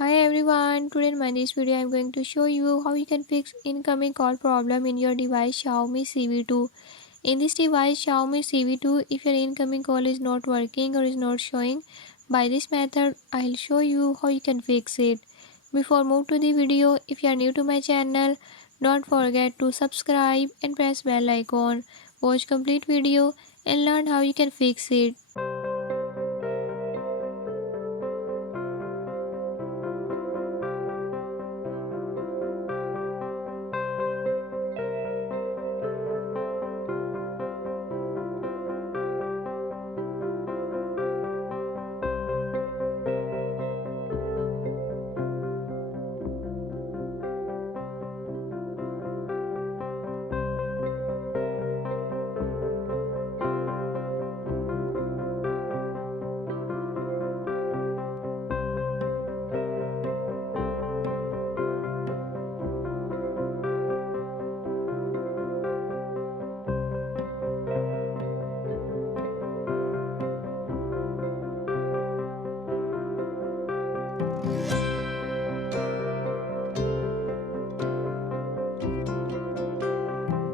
Hi everyone, today in this video I am going to show you how you can fix incoming call problem in your device Xiaomi Civi 2. In this device Xiaomi Civi 2, if your incoming call is not working or is not showing, by this method I'll show you how you can fix it. Before move to the video, if you are new to my channel, don't forget to subscribe and press bell icon. Watch complete video and learn how you can fix it.